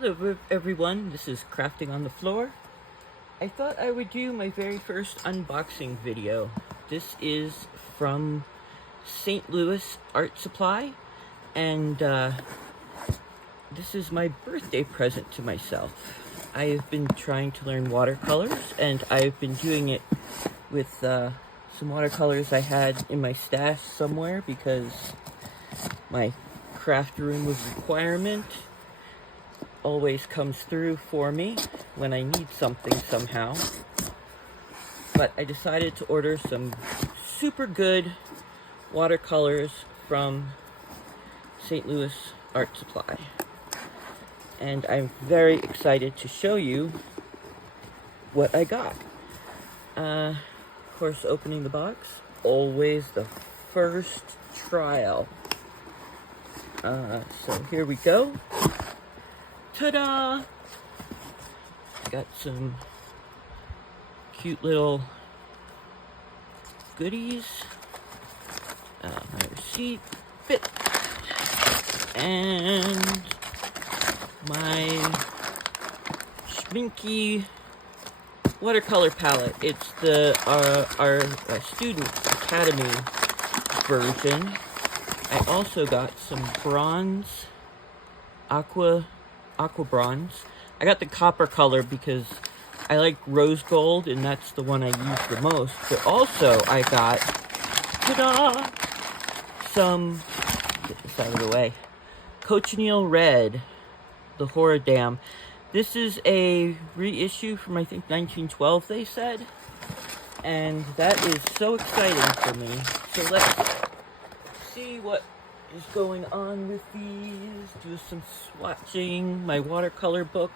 Hello everyone, this is Crafting on the Floor. I thought I would do my very first unboxing video. This is from St. Louis Art Supply, and this is my birthday present to myself. I have been trying to learn watercolors, and I've been doing it with some watercolors I had in my stash somewhere because my craft room was a requirement. Always comes through for me when I need something somehow. But I decided to order some super good watercolors from St. Louis Art Supply. And I'm very excited to show you what I got. Of course, opening the box, always the first trial. So here we go. Ta-da! Got some cute little goodies. My receipt, fit, and my Schminky watercolor palette. It's the our Student Academy version. I also got some bronze, aqua bronze. I got the copper color because I like rose gold, and that's the one I use the most. But also I got, ta-da, some, get this out of the way, cochineal red, the Horror Dam. This is a reissue from, I think, 1912, they said. And that is so exciting for me. So let's see what is going on with these. Do some swatching. My watercolor book.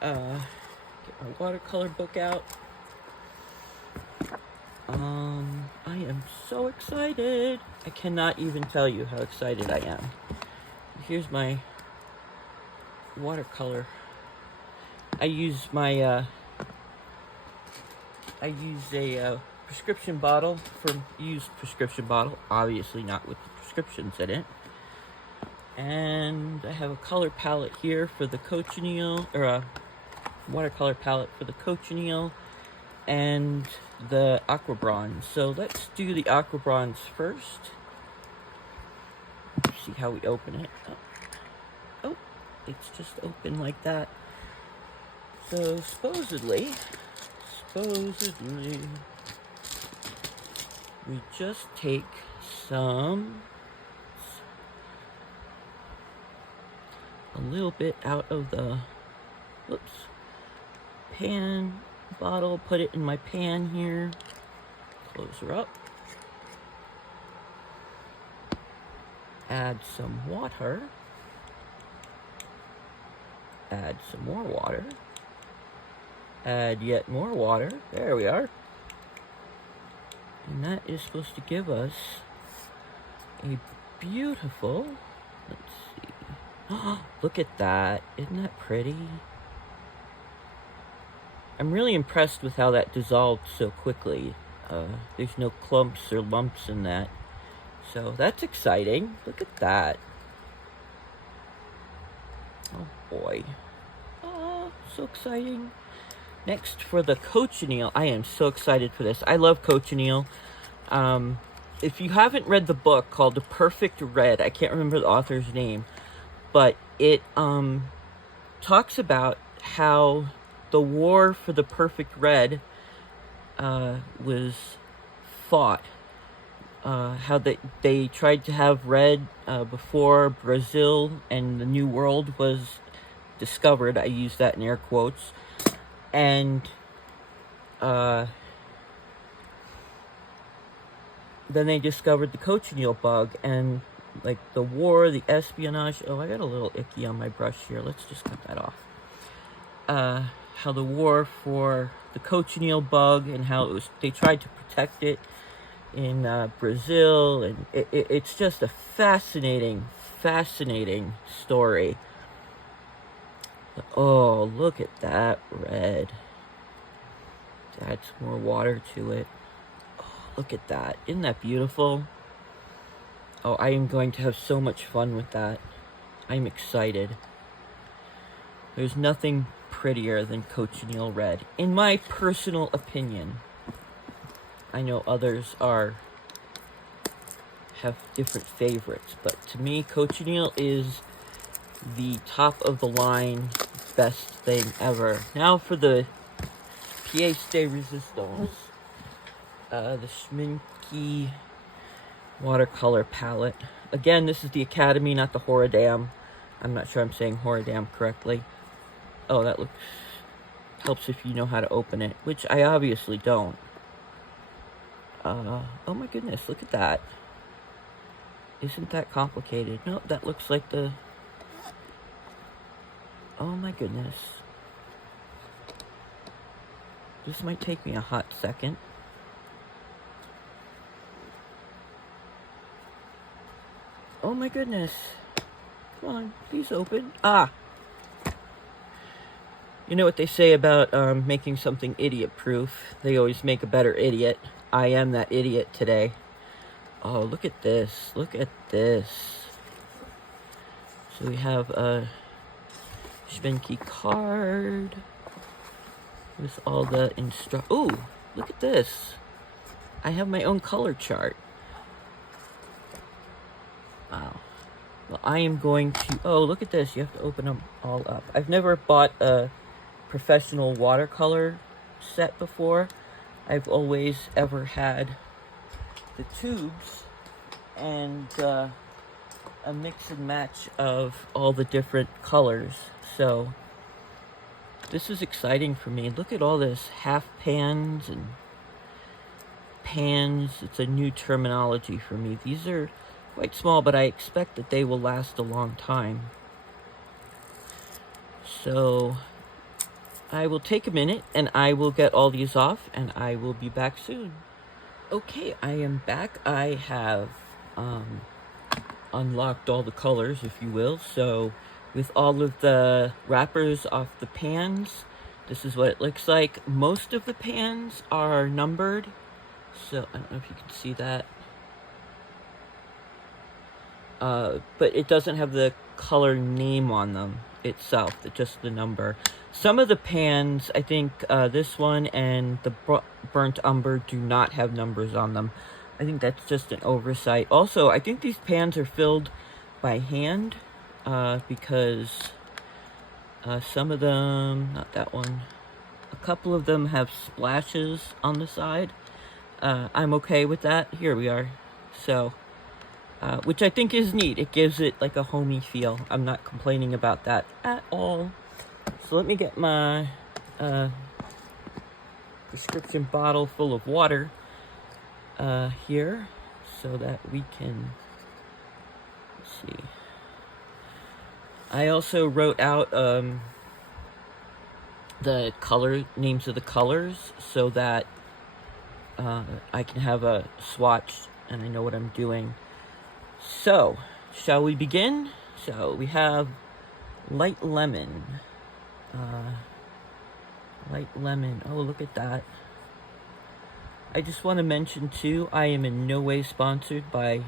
Get my watercolor book out. I am so excited. I cannot even tell you how excited I am. Here's my watercolor. I use my I use a prescription bottle prescription bottle, obviously not with the prescriptions in it. And I have a color palette here for the cochineal, or a watercolor palette for the cochineal and the aqua bronze. So let's do the aqua bronze first. See how we open it. Oh, it's just open like that. So supposedly, we just take a little bit out of the, pan bottle, put it in my pan here, close her up, add some water, add some more water, add yet more water, there we are. And that is supposed to give us a beautiful, let's see, oh, look at that, isn't that pretty? I'm really impressed with how that dissolved so quickly. There's no clumps or lumps in that. So that's exciting. Look at that. Oh boy. Oh, so exciting. Next, for the cochineal, I am so excited for this. I love cochineal. If you haven't read the book called The Perfect Red, I can't remember the author's name, but it talks about how the war for the perfect red was fought. How they tried to have red before Brazil and the New World was discovered. I use that in air quotes. And then they discovered the cochineal bug, and like the war, the espionage. Oh, I got a little icky on my brush here. Let's just cut that off. How the war for the cochineal bug, and how they tried to protect it in Brazil, and it's just a fascinating story. Oh, look at that red. Add some more water to it. Oh, look at that. Isn't that beautiful? Oh, I am going to have so much fun with that. I'm excited. There's nothing prettier than cochineal red, in my personal opinion. I know others have different favorites, but to me, cochineal is the top of the line, best thing ever. Now for the pièce de résistance, the Schmincke watercolor palette. Again, this is the Academy, not the Horadam. I'm not sure I'm saying Horadam correctly. Oh, that helps if you know how to open it, which I obviously don't. Oh my goodness, look at that. Isn't that complicated? No, that looks like the... Oh my goodness. This might take me a hot second. Oh my goodness. Come on, please open. Ah! You know what they say about making something idiot-proof? They always make a better idiot. I am that idiot today. Oh, look at this. Look at this. So we have a Schmincke card with all the Ooh, look at this. I have my own color chart. Wow. Well, I am going to... Oh, look at this. You have to open them all up. I've never bought a professional watercolor set before. I've always ever had the tubes and a mix and match of all the different colors. So this is exciting for me. Look at all this half pans and pans. It's a new terminology for me. These are quite small, but I expect that they will last a long time. So I will take a minute and I will get all these off and I will be back soon. Okay, I am back. I have unlocked all the colors, if you will. So with all of the wrappers off the pans, this is what it looks like. Most of the pans are numbered. So I don't know if you can see that. But it doesn't have the color name on them itself, just the number. Some of the pans, I think this one and the burnt umber do not have numbers on them. I think that's just an oversight. Also, I think these pans are filled by hand because some of them, not that one, a couple of them have splashes on the side. I'm okay with that. Here we are. So... which I think is neat. It gives it like a homey feel. I'm not complaining about that at all. So let me get my prescription bottle full of water here so that we can, let's see. I also wrote out the color names of the colors so that I can have a swatch and I know what I'm doing. So, shall we begin? So, we have light lemon. Light lemon. Oh, look at that. I just want to mention, too, I am in no way sponsored by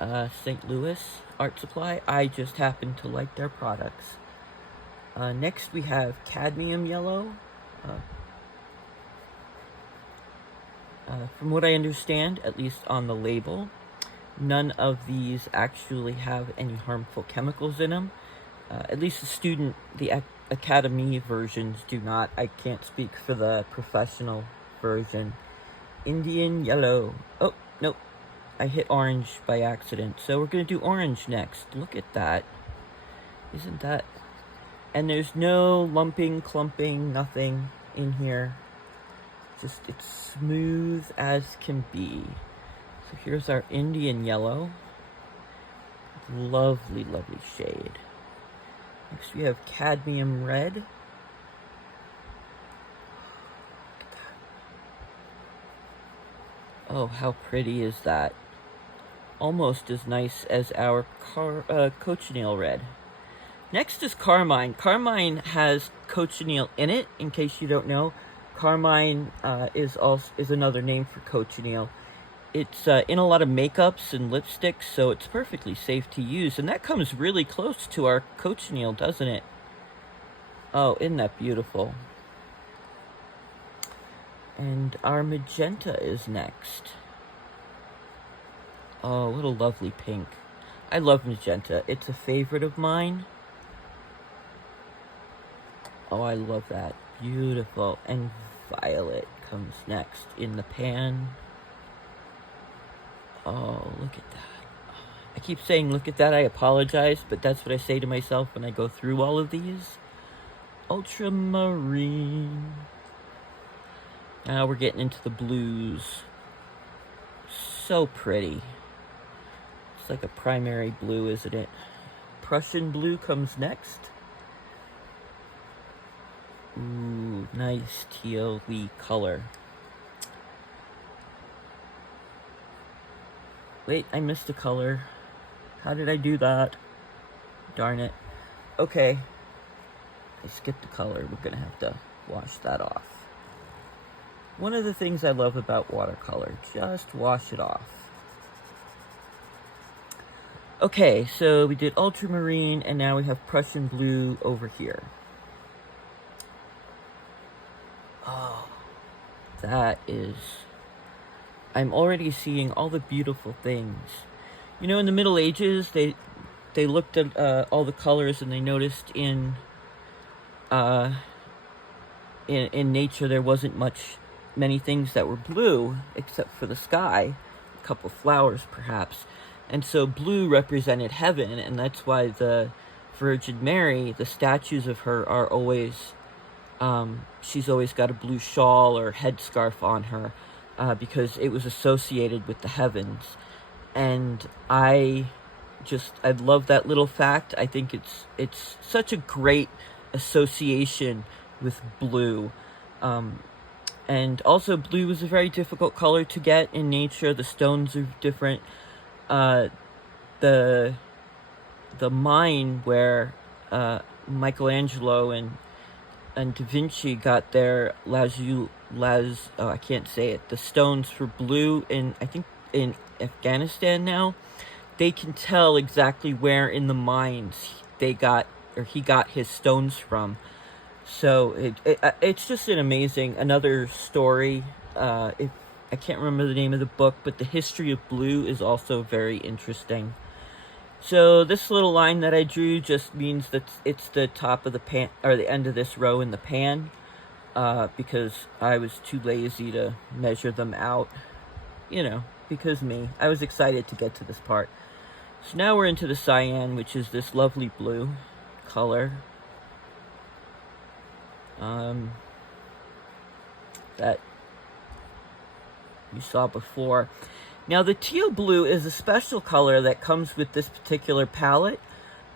St. Louis Art Supply. I just happen to like their products. Next, we have cadmium yellow. From what I understand, at least on the label, none of these actually have any harmful chemicals in them. At least the Academy versions do not. I can't speak for the professional version. Indian yellow. Oh, nope. I hit orange by accident. So we're going to do orange next. Look at that. Isn't that... And there's no lumping, clumping, nothing in here. Just, it's smooth as can be. So here's our Indian yellow. Lovely, lovely shade. Next we have cadmium red. Oh, how pretty is that? Almost as nice as our cochineal red. Next is carmine. Carmine has cochineal in it, in case you don't know. Carmine is another name for cochineal. It's in a lot of makeups and lipsticks, so it's perfectly safe to use. And that comes really close to our cochineal, doesn't it? Oh, isn't that beautiful? And our magenta is next. Oh, what a lovely pink. I love magenta. It's a favorite of mine. Oh, I love that. Beautiful. And violet comes next in the pan. Oh, look at that. I keep saying look at that. I apologize, but that's what I say to myself when I go through all of these. Ultramarine. Now we're getting into the blues. So pretty. It's like a primary blue, isn't it? Prussian blue comes next. Ooh, nice teal-y color. Wait, I missed a color. How did I do that? Darn it. Okay. I skipped a color. We're gonna have to wash that off. One of the things I love about watercolor, just wash it off. Okay, so we did ultramarine, and now we have Prussian blue over here. Oh, that is... I'm already seeing all the beautiful things. You know, in the Middle Ages, they looked at all the colors, and they noticed in nature there wasn't many things that were blue, except for the sky, a couple flowers perhaps. And so blue represented heaven, and that's why the Virgin Mary, the statues of her are always, she's always got a blue shawl or headscarf on her, because it was associated with the heavens. And I love that little fact. I think it's such a great association with blue. And also blue is a very difficult color to get in nature. The stones are different. The mine where Michelangelo and Da Vinci got their I can't say it, the stones for blue I think in Afghanistan now, they can tell exactly where in the mines he got his stones from. So it's just an amazing, another story. I can't remember the name of the book, but the history of blue is also very interesting. So this little line that I drew just means that it's the top of the pan, or the end of this row in the pan, because I was too lazy to measure them out. You know, because me. I was excited to get to this part. So now we're into the cyan, which is this lovely blue color. That you saw before. Now the teal blue is a special color that comes with this particular palette.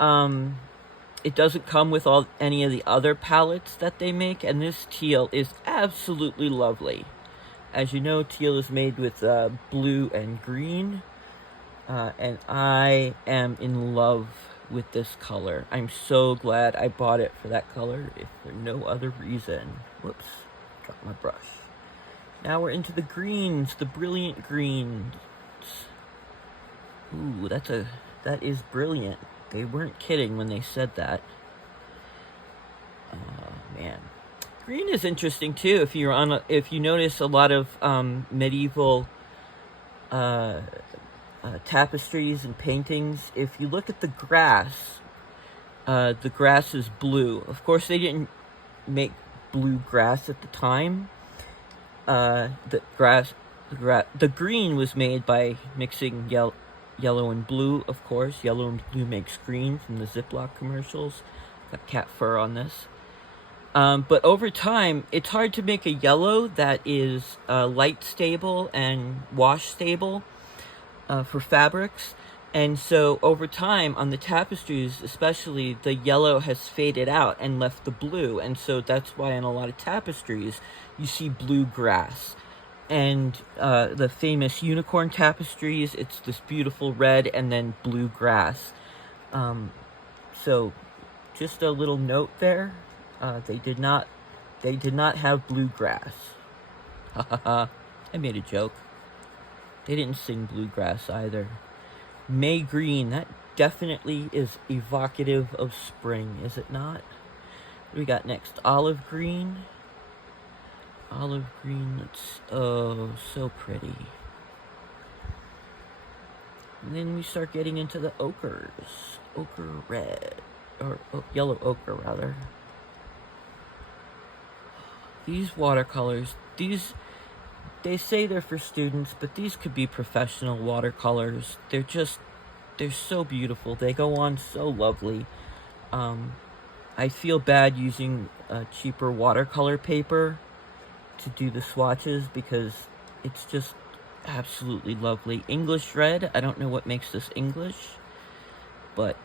It doesn't come with any of the other palettes that they make, and this teal is absolutely lovely. As you know, teal is made with blue and green, and I am in love with this color. I'm so glad I bought it for that color, if for no other reason. Whoops, dropped my brush. Now we're into the greens, the brilliant greens. Ooh, that is brilliant. They weren't kidding when they said that. Oh man, green is interesting too. If you notice a lot of medieval tapestries and paintings, if you look at the grass is blue. Of course, they didn't make blue grass at the time. The green was made by mixing yellow and blue, of course. Yellow and blue makes green from the Ziploc commercials. Got cat fur on this. But over time, it's hard to make a yellow that is light stable and wash stable for fabrics. And so over time, on the tapestries especially, the yellow has faded out and left the blue. And so that's why in a lot of tapestries, you see blue grass. And the famous unicorn tapestries, it's this beautiful red and then blue grass. So just a little note there. They did not have blue grass. Ha ha ha. I made a joke. They didn't sing bluegrass either. May green, that definitely is evocative of spring, is it not? We got next olive green. Olive green, that's, oh, so pretty. And then we start getting into the ochres. Ochre red, or yellow ochre rather. These watercolors, they say they're for students, but these could be professional watercolors. They're so beautiful. They go on so lovely. I feel bad using cheaper watercolor paper to do the swatches because it's just absolutely lovely. English red, I don't know what makes this English, but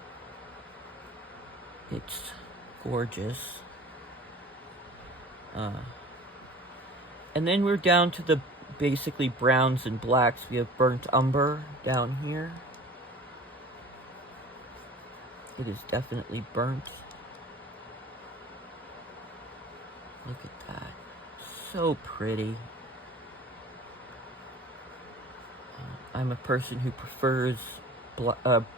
it's gorgeous. And then we're down to the basically browns and blacks. We have burnt umber down here. It is definitely burnt. Look at that. So pretty. I'm a person who prefers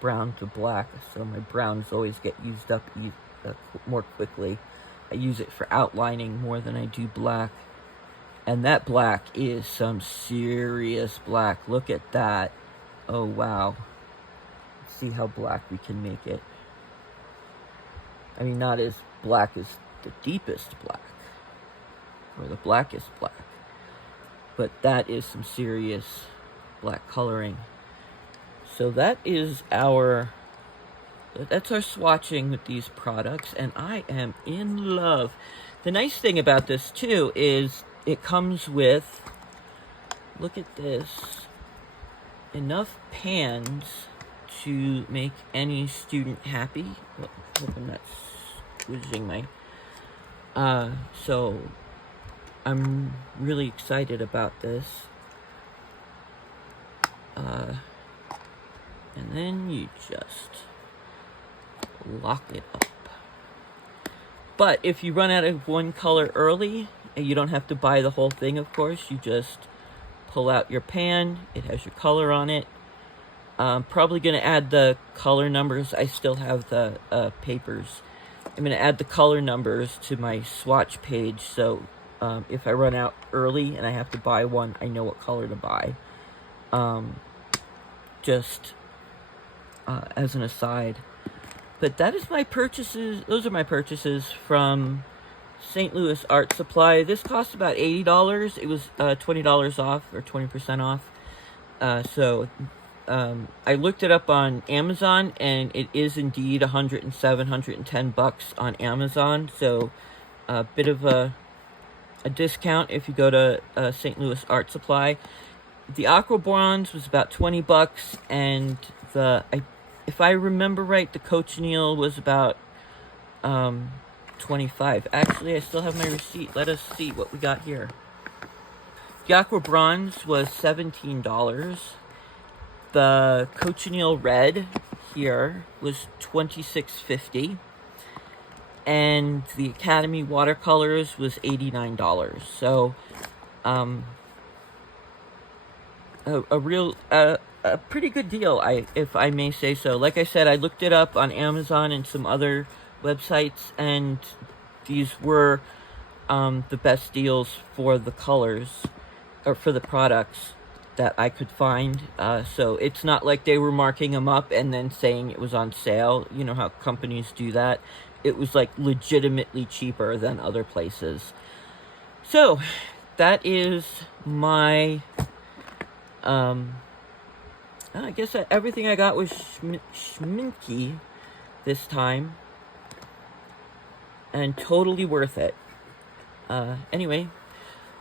brown to black, so my browns always get used up more quickly. I use it for outlining more than I do black. And that black is some serious black. Look at that. Oh, wow. Let's see how black we can make it. I mean, not as black as the deepest black, or the blackest black, but that is some serious black coloring. So that's our swatching with these products, and I am in love. The nice thing about this too is it comes with, look at this, enough pans to make any student happy. Hoping that's squishing my, so I'm really excited about this. And then you just lock it up. But if you run out of one color early, and you don't have to buy the whole thing, of course, you just pull out your pan. It has your color on it. I'm probably going to add the color numbers. I still have the papers. I'm going to add the color numbers to my swatch page, so if I run out early and I have to buy one, I know what color to buy. Just as an aside. But that is my purchases. Those are my purchases from St. Louis Art Supply. This cost about $80. It was $20 off, or 20% off. So I looked it up on Amazon, and it is indeed $107, $110 on Amazon. So a bit of a discount if you go to St. Louis Art Supply. The aqua bronze was about $20, and if I remember right, the cochineal was about $25. Actually, I still have my receipt. Let us see what we got here. The aqua bronze was $17. The cochineal red here was $26.50. And the Academy watercolors was $89. So, a pretty good deal, if I may say so. Like I said, I looked it up on Amazon and some other websites, and these were the best deals for the colors, or for the products that I could find. So it's not like they were marking them up and then saying it was on sale. You know how companies do that. It was like legitimately cheaper than other places. So that is my I guess everything I got was schminky this time, and totally worth it. Anyway,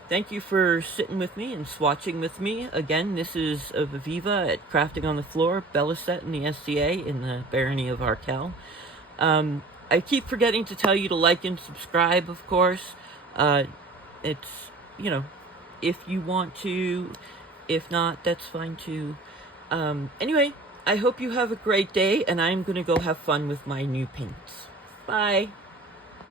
thank you for sitting with me and swatching with me. Again, this is Aviva at Crafting on the Floor, Bellaset in the SCA in the Barony of Arkell. I keep forgetting to tell you to like and subscribe, of course. It's, you know, if you want to. If not, that's fine too. Anyway, I hope you have a great day, and I'm going to go have fun with my new paints. Bye.